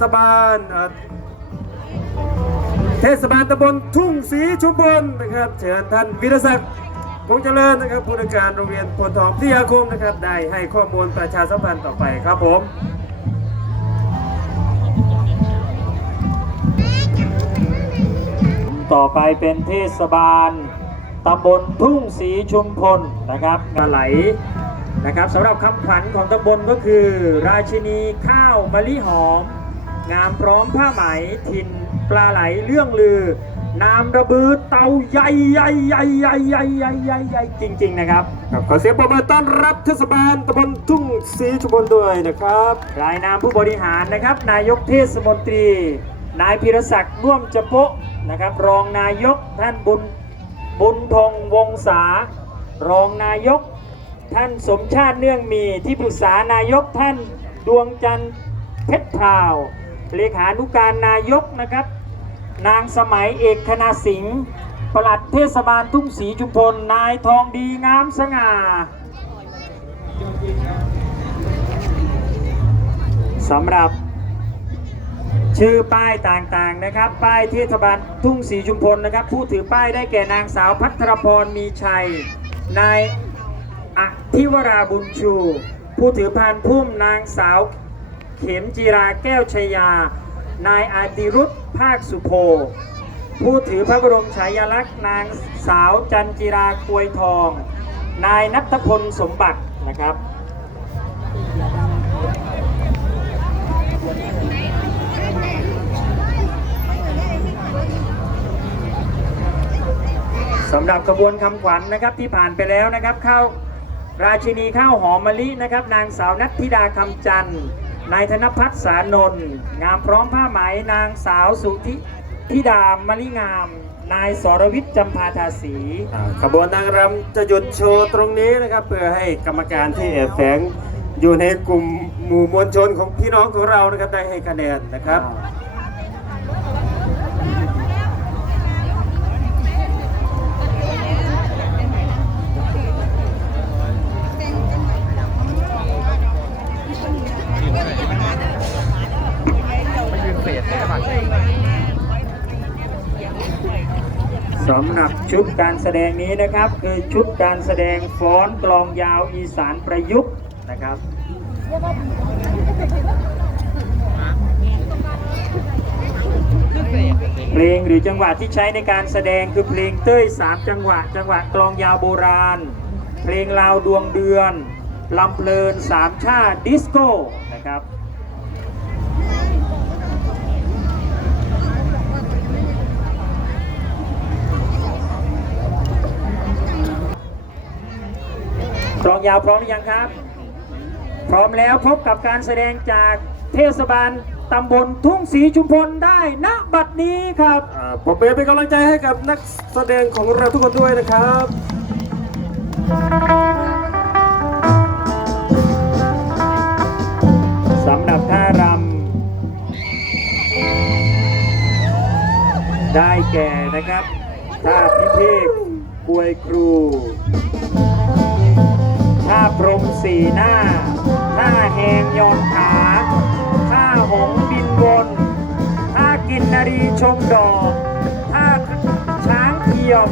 ศบาลเทศบาลตำบลทุ่งศรีชุมพลนะครับเชิญท่านวิรศักดิ์คงเจริญนะครับผู้ในวยการโรงเรียนพลทองพิทยาคมนะครับได้ให้ข้อมูลประชาสัมพันธ์ต่อไปครับผมต่อไปเป็นเทศบาลตำบลทุ่งศรีชุมพลนะครับปลาไหลนะครับสำหรับคำขวัญของตำบลก็คือ ราชินีข้าวมะลิหอม งามพร้อมผ้าไหมถิ่นปลาไหลเรื่องลือ น้ำระบือเตาใหญ่ใหญ่ใหญ่ใหญ่ใหญ่ใหญ่ใหญ่ใหญ่จริง ๆ นะครับครับขอเสียงปรบมือต้อนรับเทศบาลตำบลทุ่งศรีชุมพลด้วยนะครับรายนามผู้บริหารนะครับ นายกเทศมนตรี นายพิรศักดิ์น่วมจะโปะนะครับ รองนายกท่านบุญบุญทงวงศารองนายก ท่านสมชาติเนื่องมีที่ปรึกษานายกท่านดวงจันทร์เพชรพราว เลขานุการนายกนะครับ นางสมัยเอกคณาสิงห์ปลัดเทศบาลทุ่งศรีจุมพล นายทองดีงามสง่า สำหรับ ชื่อป้ายต่างๆนะครับ ป้ายเทศบาลทุ่งศรีชุมพลนะครับ ผู้ถือป้ายได้แก่นางสาวพัทรพรมีชัย นายอธิวราบุญชู ผู้ถือพานพุ่มนางสาว เข็มจีราแก้วชยา นายอาติรุธภาคสุโพผู้ถือพระบรมฉายาลักษณ์นางสาวจันจิรากวยทอง นายนัทพลสมบัตินะครับ สำหรับกระบวนคำขวัญนะครับที่ผ่านไปแล้วนะครับเข้าราชินีข้าวหอมมะลินะครับ นางสาวนัทธิดาคำจันทร์ นายธนพัฒน์สานนท์งามพร้อมผ้าไหมนางสาวสุธิธิดามมลิงาม นายสรวิทย์จำพาทาสีอ่าขบวนนางรำจะหยุดโชว์ตรงนี้นะครับ เพื่อให้กรรมการที่แอบแฝงอยู่ในกลุ่มหมู่มวลชนของพี่น้องของเรานะครับได้ให้คะแนนนะครับำหรับชุดการแสดงนี้นะครับ คือชุดการแสดงฟ้อนกลองยาวอีสานประยุกต์นะครับเพลงหรือจังหวะที่ใช้ในการแสดงคือเพลงเต้ยสามจังหวะ จังหวะกลองยาวโบราณ เพลงลาวดวงเดือนลำเพลินสามชาติดิสโก้นะครับ กลองยาวพร้อมหรือยังครับ พร้อมแล้วพบกับการแสดงจากเทศบาลตำบลทุ่งศรีชุมพลได้ณบัดนี้ครับอ่าผมเป็นกำลังใจให้กับนักแสดงของเราทุกคนด้วยนะครับสำหรับท่ารำได้แก่นะครับท่าพิเทกบวยครู ท่าพรมสีหน้า ท่าแหงยอนขา ท่าหงบินวนท่ากินนารีชมดอก ท่าช้างเทียม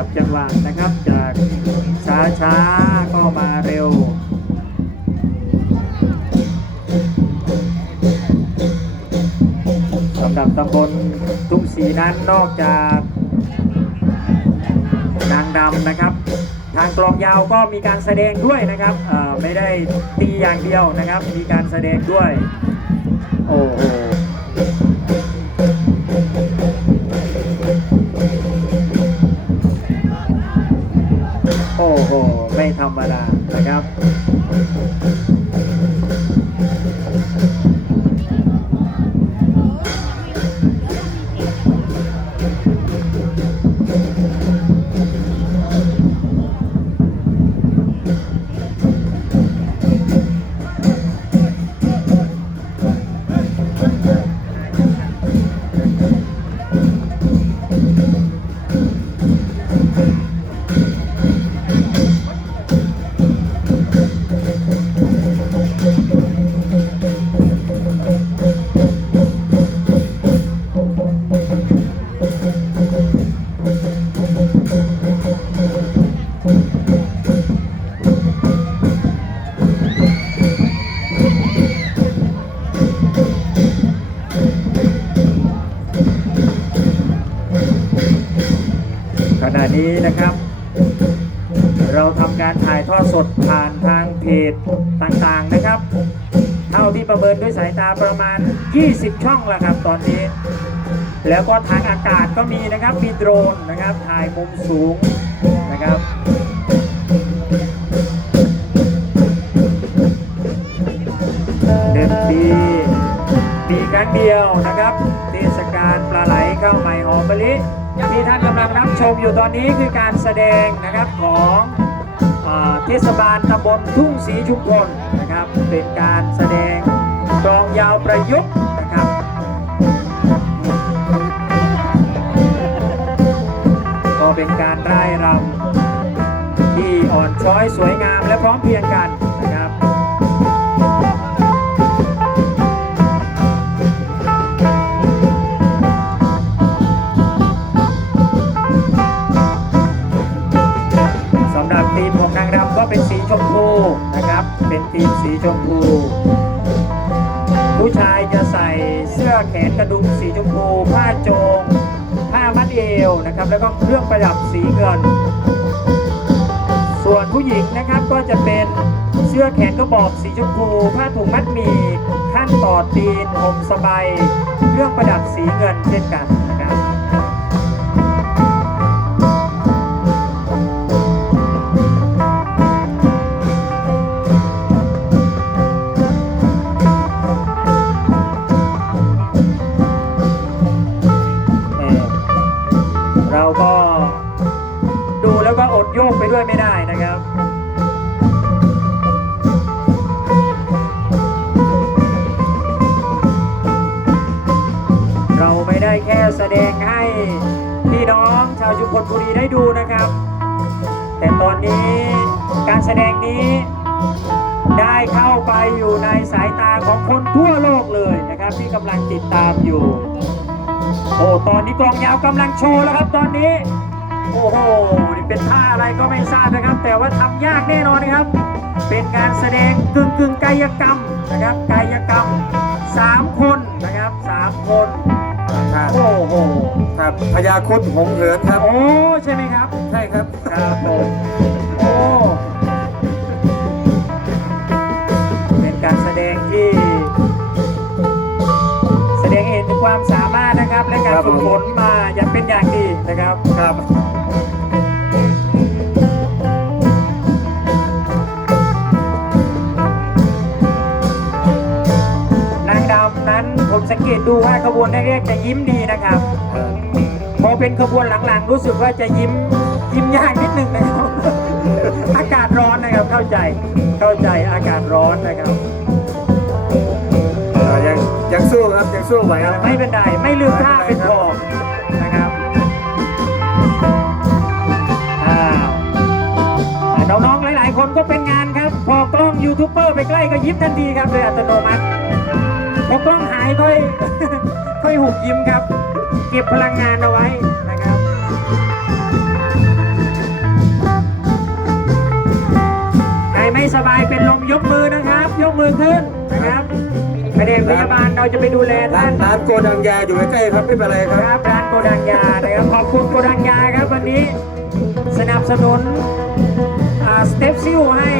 ยบจังหวะนะครับ จากช้าช้าก็มาเร็ว สำหรับตำบลทุ่งศรีนั้นนอกจากนางดำนะครับ ทางกลองยาวก็มีการแสดงด้วยนะครับไม่ได้ตีอย่างเดียวนะครับ มีการแสดงด้วย ธรรมดานะครับ สดผ่านทางเพจต่างๆนะครับ เท่าที่ประเมินด้วยสายตาประมาณ 20 ช่องแล้วครับตอนนี้ แล้วก็ทางอากาศก็มีนะครับ มีโดรนนะครับ ถ่ายมุมสูงนะครับเดิมปีปีครั้งเดียวนะครับเทศกาลปลาไหลข้าวใหม่หอมมะลิที่ท่านกำลังรับชมอยู่ตอนนี้คือการแสดงนะครับของ เทศบาลตำบลทุ่งศรีชุมพลนะครับ เป็นการแสดงกลองยาวประยุกต์นะครับก็เป็นการร่ายรำที่อ่อนช้อยสวยงามและพร้อมเพรียงกัน สีชมพู ผู้ชายจะใส่เสื้อแขนกระดุมสีชมพู ผ้าโจง ผ้ามัดเอวนะครับ แล้วก็เครื่องประดับสีเงิน ส่วนผู้หญิงนะครับก็จะเป็นเสื้อแขนกระบอกสีชมพู ผ้าถุงมัดหมี่ขั้นต่อตีนห่มสบายเครื่องประดับสีเงินเช่นกัน อยู่ในสายตาของคนทั่วโลกเลยนะครับที่กำลังติดตามอยู่โอ้ตอนนี้กลองยาวกำลังโชว์แล้วครับตอนนี้ โอ้โหนี่เป็นท่าอะไรก็ไม่ทราบนะครับ แต่ว่าทำยากแน่นอนนะครับ เป็นการแสดงกึ่งกึ่งๆกายกรรมนะครับกายกรรมสามคนนะครับสามคนครับโอ้โหครับพญาครุดหงเหินครับ โอ้ใช่ไหมครับ ใช่ครับครับผมโอ้ การครับฝึกผมฝนมาอย่างเป็นอย่างดีนะครับครับนางดำนั้นผมสังเกตดูว่าขบวนแรกๆจะยิ้มดีนะครับพอเป็นขบวนหลังๆ รู้สึกว่าจะยิ้มยิ้มยากนิดหนึ่งนะครับอากาศร้อนนะครับเข้าใจเข้าใจอากาศร้อนนะครับ ยังยังสู้ครับยังสู้ไหวครับ ไม่เป็นไรไม่ลืมท่าเป็นทองนะครับอ่าอ่าน้องๆหลาย ๆ คนก็เป็นงานครับ พอกล้องยูทูบเบอร์ไปใกล้ก็ยิ้มทันทีครับโดยอัตโนมัติพอกล้องหายค่อย ค่อยหุบยิ้มครับ เก็บพลังงานเอาไว้นะครับ ใครไม่สบายเป็นลมยกมือนะครับ ยกมือขึ้น นะครับพยาพยาบาลเราจะไปดูแลร้าท่านนร้านโกดังยาอยู่ใกล้ๆครับไม่เป็นไรคครับ รับร้านโกดังยานะครับขอบคุณโกดังยาครับวันนี้สนับสนุนสเต็ปซิลให้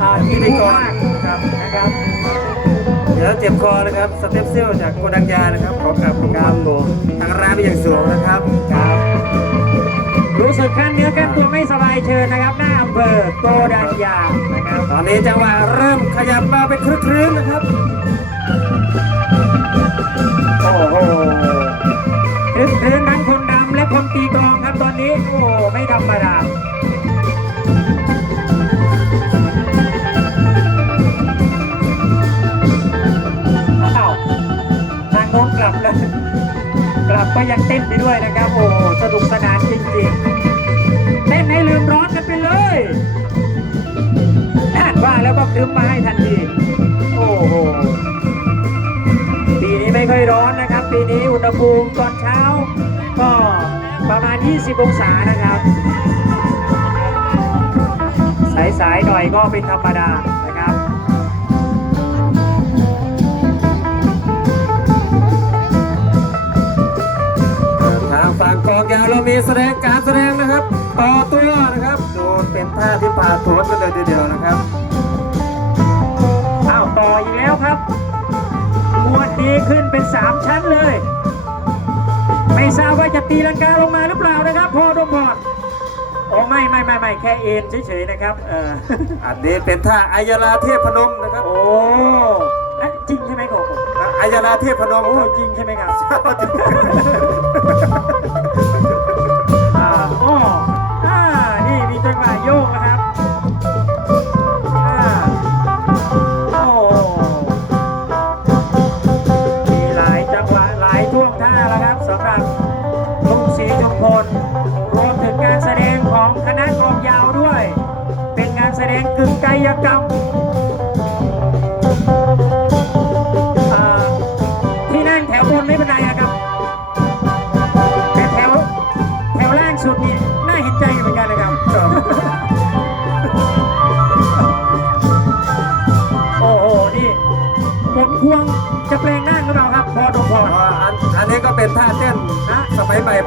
อ่าทีมผู้ภาคครับนะครับ เดี๋ยวเจ็บคอนะครับสเต็ปเซลจากโกดังยานะครับ ขอกราบขอบคุณทางร้านเป็นอย่างสูงนะครับ ครับรู้สึกขั้นเนื้อขั้นตัวไม่สบายเชิญนะครับ หน้าอำเภอโกดังยานะครับ ตอนนี้จังหวะเริ่มขยับมาเป็นครึ้นๆนะครับ นี้โอ้ไม่ธรรมดาอ้าวทางโน้นกลับแล้ว กลับก็ยังเต้นไปด้วยนะครับ โอ้สนุกสนานจริงๆ เต้นให้ลืมร้อนกันไปเลยน่านว่าแล้วก็ครึ้มมาให้ทันที โอ้โห ปีนี้ไม่ค่อยร้อนนะครับ ปีนี้อุณหภูมิตอนเช้า 20 องศานะครับ สายๆหน่อยก็เป็นธรรมดานะครับทางฝั่งกองยาวเรามีแสดงการแสดงนะครับ ต่อตัวนะครับ โดูเป็นท่าที่ผ่าโผนกันเลยทีเดียวนะครับอ้าวต่ออีกแล้วครับงวดนี้ขึ้นเป็น 3 ชั้นเลย ไม่ทราบว่าจะตีลังกาลงมาหรือเปล่านะครับ พอดมพอดโอ้ไม่ไม่ไม่ไม่แค่เอ็นเฉยๆนะครับเอออันนี้เป็นท่าอายาลาเทพนมนะครับโอ้เอ๊ะจริงใช่ไหมครับผมอายาลาเทพนมโอ้ครับจริงใช่ไหมครับอ่าโอ้อ่านี่มีจังหวะโยกนะครับ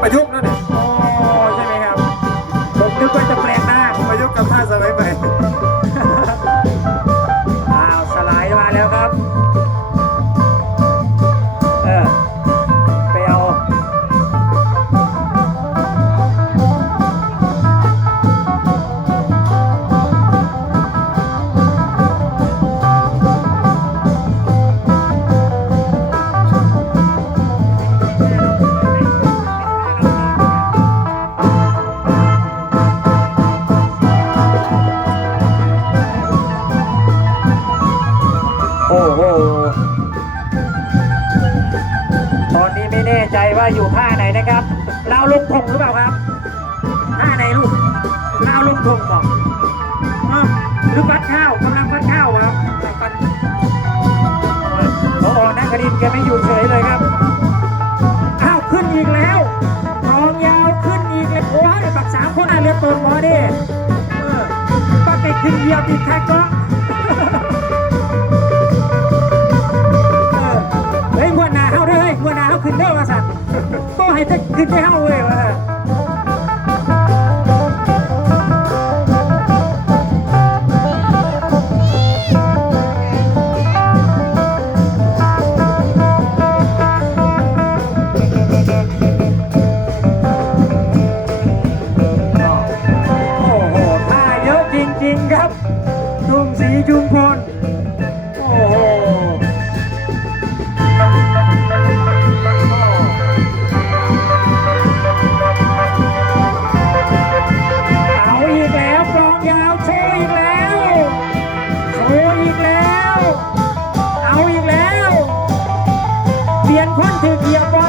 ประยุกต์นั่น ลาวลงทงหรือเปล่าครับท่าไหนลูกลาวลงทงบอกอ้าวหรือฟัดข้าวกำลังฟัดข้าวครับฟัดพอนักคดินแกไม่อยู่เฉยเลยครับอ้าวขึ้นอีกแล้วกองยาวขึ้นอีกแล้วโอ้ยปักสามคนอะเรือตัวอดิเออปักไปขึ้นเหยียบอีกแท็กก็ ขึ้นเด้อว่าสั่นบ่ให้จะขึ้นไปเฮาเว้ยว่า คนถือเกียร์บ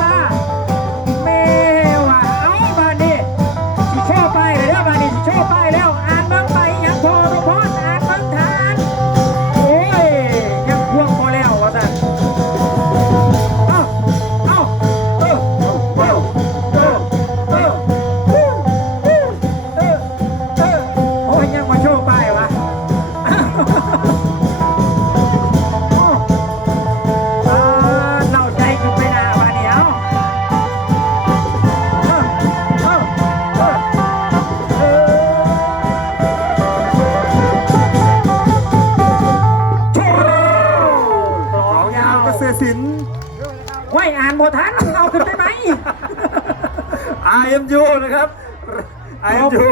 IMU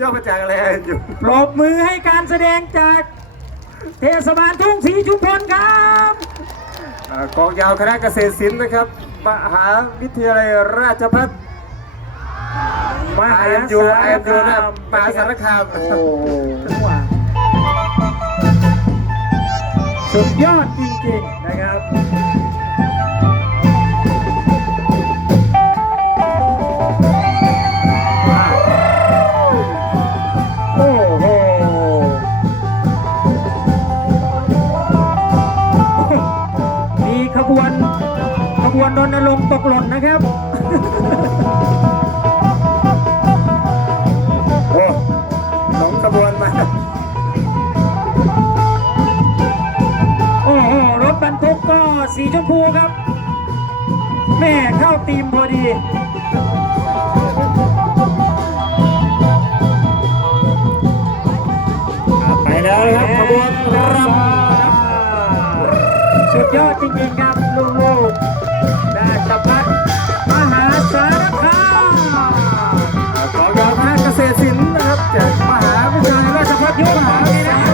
ย่อมาจากอะไร IMU ปรบมือให้การแสดงจากเทศบาลทุ่งศรีชุมพลครับอ่ากองยาวคณะเกษตรศิลป์นะครับมหาวิทยาลัยราชภัฏมหา IMU สาร IMU นะคามมหาสารคามโอ้โหสุดยอดจริงๆนะครับ รณรงค์ตกหล่นนะครับโอ้หลงขบวนมา โอ้โห รถบรรทุกก็สีชมพูครับ แม่เข้าตีมพอดี ไปแล้วนะครับขบวนรสุดยอดจริงๆครับลูก ๆราชพัฒมหาสารคามกองยาวคณะเกษตรศิลป์นะครับจากมหาวิทยาลัยราชภัฏมหาสารคามเ